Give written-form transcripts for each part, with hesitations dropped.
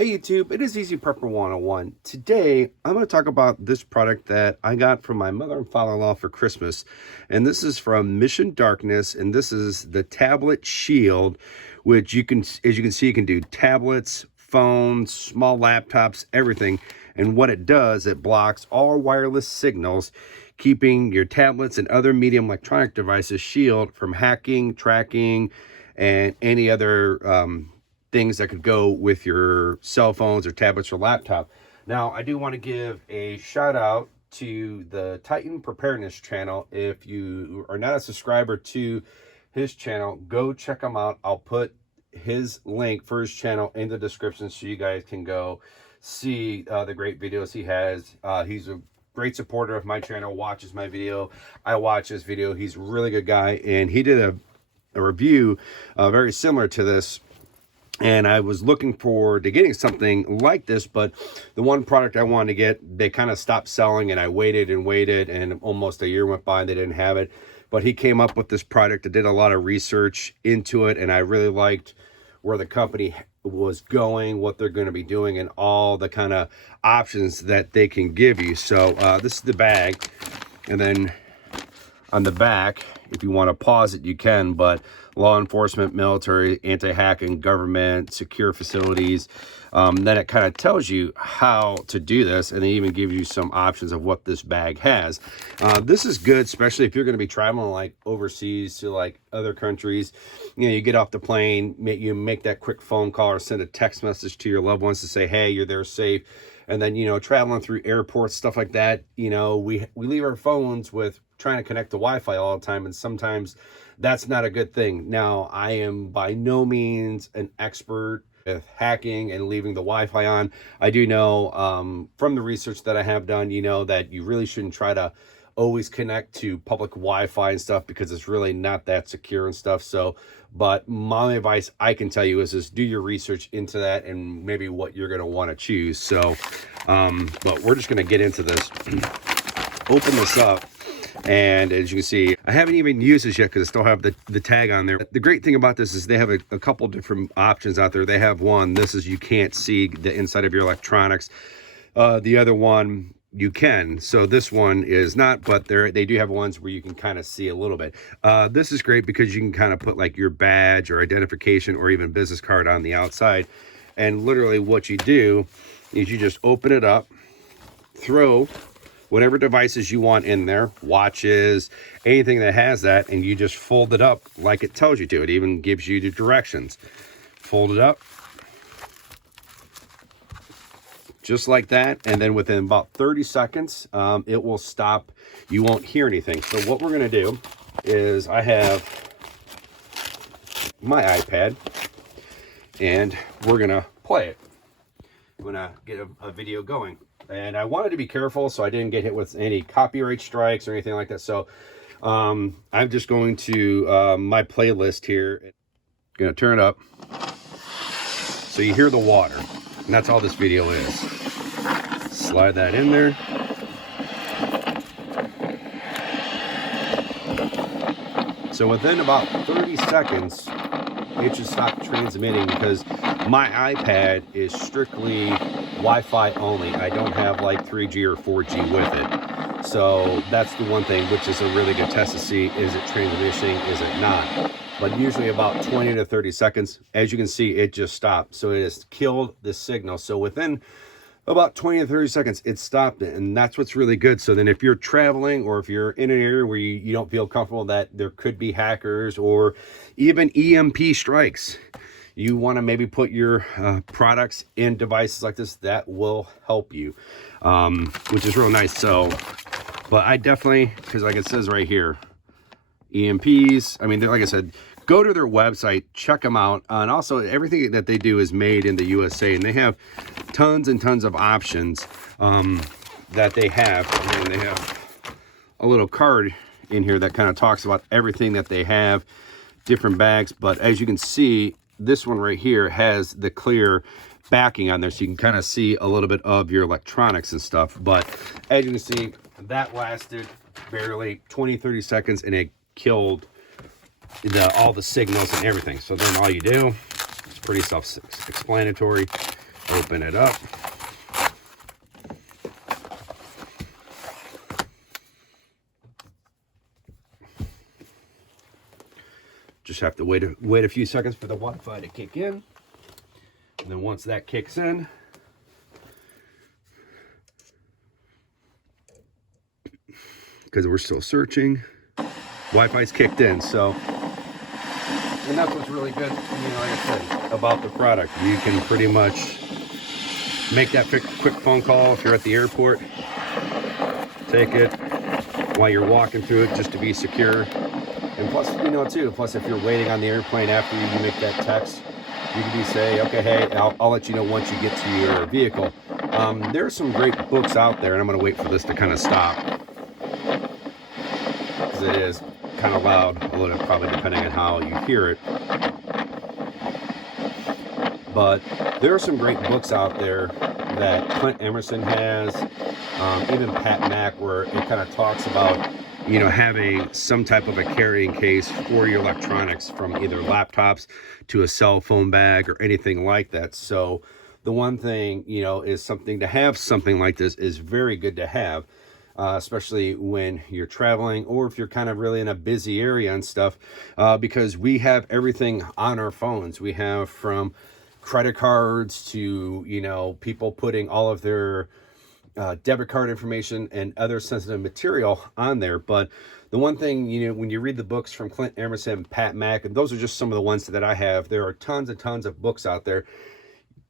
Hey YouTube, it is Easy Prepper 101. Today, I'm going to talk about this product that I got from my mother and father-in-law for Christmas. And this is from Mission Darkness, and this is the Tablet Shield, which you can, as you can see, you can do tablets, phones, small laptops, everything. And what it does, it blocks all wireless signals, keeping your tablets and other medium electronic devices shield from hacking, tracking, and any other things that could go with your cell phones or tablets or laptop. Now, I do want to give a shout out to the Titan Preparedness Channel. If you are not a subscriber to his channel, go check him out. I'll put his link for his channel in the description so you guys can go see the great videos he has. He's a great supporter of my channel, watches my video. I watch his video. He's a really good guy, and he did a review very similar to this. And I was looking forward to getting something like this, but the one product I wanted to get, they kind of stopped selling, and I waited and waited, and almost a year went by and they didn't have it. But he came up with this product. I did a lot of research into it, and I really liked where the company was going, what they're going to be doing, and all the kind of options that they can give you. So this is the bag, and then on the back, if you want to pause it, you can, but law enforcement, military, anti-hacking, government, secure facilities. Then it kind of tells you how to do this, and they even give you some options of what this bag has. This is good, especially if you're going to be traveling like overseas to like other countries. You know, you get off the plane, you make that quick phone call or send a text message to your loved ones to say, hey, you're there safe. And then, you know, traveling through airports, stuff like that, you know, we leave our phones with trying to connect to Wi-Fi all the time, and sometimes that's not a good thing. Now, I am by no means an expert with hacking and leaving the Wi-Fi on. I do know from the research that I have done, you know, that you really shouldn't try to always connect to public Wi-Fi and stuff, because it's really not that secure and stuff. So, but my advice I can tell you is just do your research into that and maybe what you're going to want to choose. So, but we're just going to get into this. Open this up. And as you can see, I haven't even used this yet because I still have the tag on there. The great thing about this is they have a couple different options out there. They have one, this is you can't see the inside of your electronics. The other one, you can. So this one is not, but they do have ones where you can kind of see a little bit. This is great because you can kind of put like your badge or identification or even business card on the outside. And literally what you do is you just open it up, throw whatever devices you want in there, watches, anything that has that, and you just fold it up like it tells you to. It even gives you the directions. Fold it up, just like that, and then within about 30 seconds, it will stop. You won't hear anything. So what we're gonna do is I have my iPad, and we're gonna play it. I'm gonna get a video going. And I wanted to be careful so I didn't get hit with any copyright strikes or anything like that. So I'm just going to my playlist here. Gonna turn it up so you hear the water. And that's all this video is. Slide that in there. So within about 30 seconds, it should stop transmitting, because my iPad is strictly Wi-Fi only. I don't have like 3G or 4G with it. So that's the one thing, which is a really good test to see, is it transmitting, is it not? But usually about 20 to 30 seconds, as you can see, it just stopped. So it has killed the signal. So within about 20 to 30 seconds, it stopped it. And that's what's really good. So then if you're traveling, or if you're in an area where you don't feel comfortable that there could be hackers or even EMP strikes, you want to maybe put your products in devices like this, that will help you, which is real nice. So, but I definitely, because like it says right here, EMPs, I mean, like I said, go to their website, check them out. And also everything that they do is made in the USA, and they have tons and tons of options that they have. And they have a little card in here that kind of talks about everything that they have, different bags. But as you can see, this one right here has the clear backing on there, so you can kind of see a little bit of your electronics and stuff. But as you can see, that lasted barely 20-30 seconds, and it killed all the signals and everything. So then all you do, it's pretty self-explanatory. Open it up. Just have to wait a few seconds for the Wi-Fi to kick in. And then once that kicks in, because we're still searching, Wi-Fi's kicked in. So, and that's what's really good, like I said, about the product. You can pretty much make that quick phone call if you're at the airport. Take it while you're walking through it, just to be secure. And plus, plus if you're waiting on the airplane after you make that text, you can say, okay, hey, I'll let you know once you get to your vehicle. There are some great books out there, and I'm going to wait for this to kind of stop, because it is kind of loud, a little, probably depending on how you hear it. But there are some great books out there that Clint Emerson has, even Pat Mack, where it kind of talks about, having some type of a carrying case for your electronics, from either laptops to a cell phone bag or anything like that. So the one thing, is something to have something like this is very good to have, especially when you're traveling, or if you're kind of really in a busy area and stuff, because we have everything on our phones. We have from credit cards to, people putting all of their debit card information and other sensitive material on there. But the one thing, when you read the books from Clint Emerson, Pat Mack, and those are just some of the ones that I have, there are tons and tons of books out there.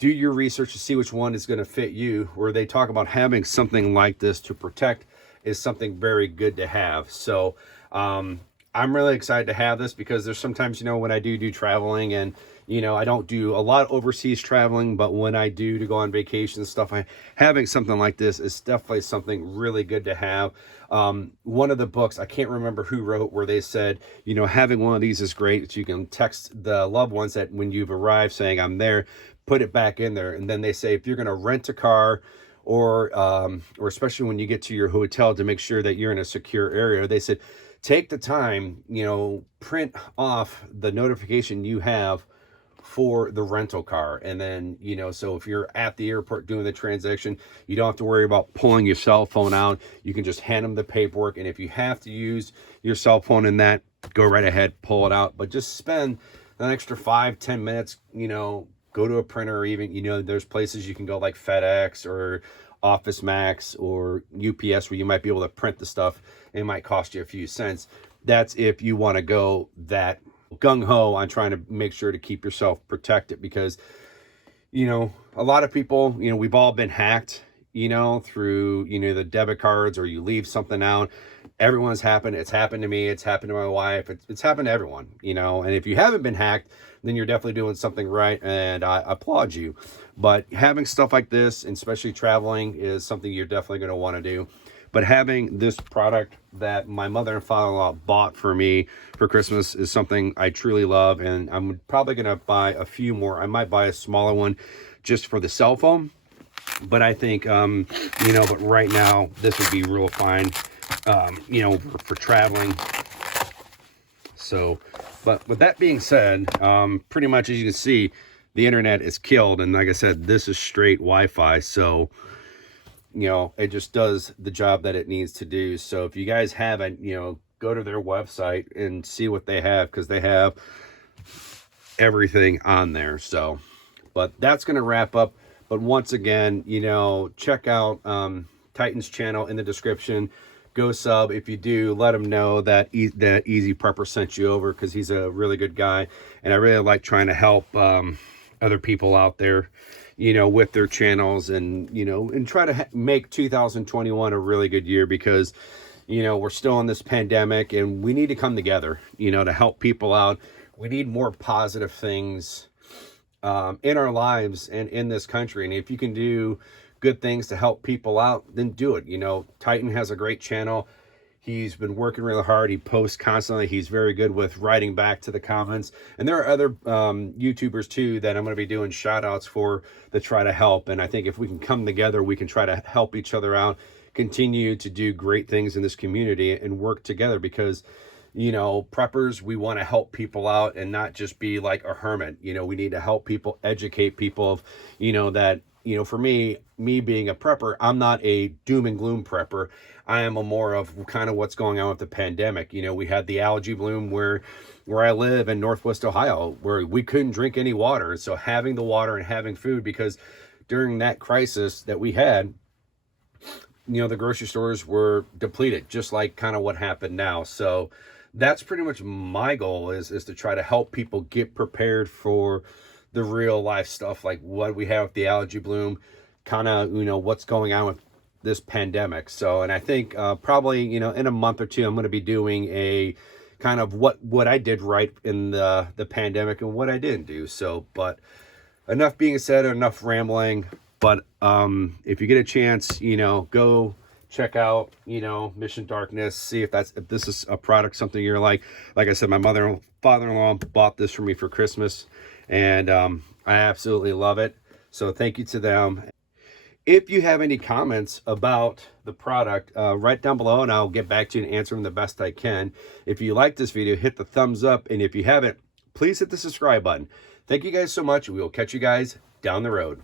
Do your research to see which one is going to fit you, where they talk about having something like this to protect is something very good to have. So I'm really excited to have this, because there's sometimes, when I do traveling, and I don't do a lot of overseas traveling, but when I do to go on vacation and stuff, having something like this is definitely something really good to have. One of the books, I can't remember who wrote, where they said, having one of these is great. So you can text the loved ones that when you've arrived saying, I'm there, put it back in there. And then they say, if you're going to rent a car, or especially when you get to your hotel, to make sure that you're in a secure area, they said, take the time, print off the notification you have for the rental car. And then, so if you're at the airport doing the transaction, you don't have to worry about pulling your cell phone out. You can just hand them the paperwork. And if you have to use your cell phone in that, go right ahead, pull it out. But just spend an extra 5-10 minutes, go to a printer, or even, there's places you can go like FedEx or Office Max or UPS, where you might be able to print the stuff. It might cost you a few cents. That's if you want to go that gung-ho on trying to make sure to keep yourself protected, because a lot of people, we've all been hacked, through the debit cards, or you leave something out. Everyone's happened. It's happened to me, it's happened to my wife, it's happened to everyone, and if you haven't been hacked, then you're definitely doing something right, and I applaud you. But having stuff like this, and especially traveling, is something you're definitely going to want to do. But having this product that my mother and father-in-law bought for me for Christmas is something I truly love, and I'm probably going to buy a few more. I might buy a smaller one just for the cell phone, but I think, but right now this would be real fine, for traveling. So, but with that being said, pretty much, as you can see, the internet is killed, and like I said, this is straight Wi-Fi, so it just does the job that it needs to do. So if you guys haven't, go to their website and see what they have, because they have everything on there. So, but that's going to wrap up. But once again, check out Titan's channel in the description. Go sub. If you do, let him know that that Easy Prepper sent you over, because he's a really good guy, and I really like trying to help other people out there, with their channels, and and try to make 2021 a really good year, because we're still in this pandemic, and we need to come together, to help people out. We need more positive things in our lives and in this country, and if you can do good things to help people out, then do it. Titan has a great channel. He's been working really hard. He posts constantly. He's very good with writing back to the comments. And there are other YouTubers too that I'm going to be doing shout outs for, that try to help. And I think if we can come together, we can try to help each other out, continue to do great things in this community, and work together, because preppers, we want to help people out and not just be like a hermit. We need to help people, educate people of, that you know, for me being a prepper, I'm not a doom and gloom prepper. I am a more of kind of what's going on with the pandemic. You know, we had the algae bloom where I live in Northwest Ohio, where we couldn't drink any water. So having the water and having food, because during that crisis that we had, you know, the grocery stores were depleted, just like kind of what happened now. So that's pretty much my goal, is to try to help people get prepared for the real life stuff, like what we have with the algae bloom, kind of, you know, what's going on with this pandemic. So, and I think probably, you know, in a month or two, I'm going to be doing a kind of what I did right in the pandemic and what I didn't do. So, but enough being said, enough rambling. But if you get a chance, you know, go check out, you know, Mission Darkness, see if this is a product, something you're like I said, my mother and father-in-law bought this for me for Christmas, and I absolutely love it. So thank you to them. If you have any comments about the product, write down below and I'll get back to you and answer them the best I can. If you like this video, hit the thumbs up, and if you haven't, please hit the subscribe button. Thank you guys so much. We will catch you guys down the road.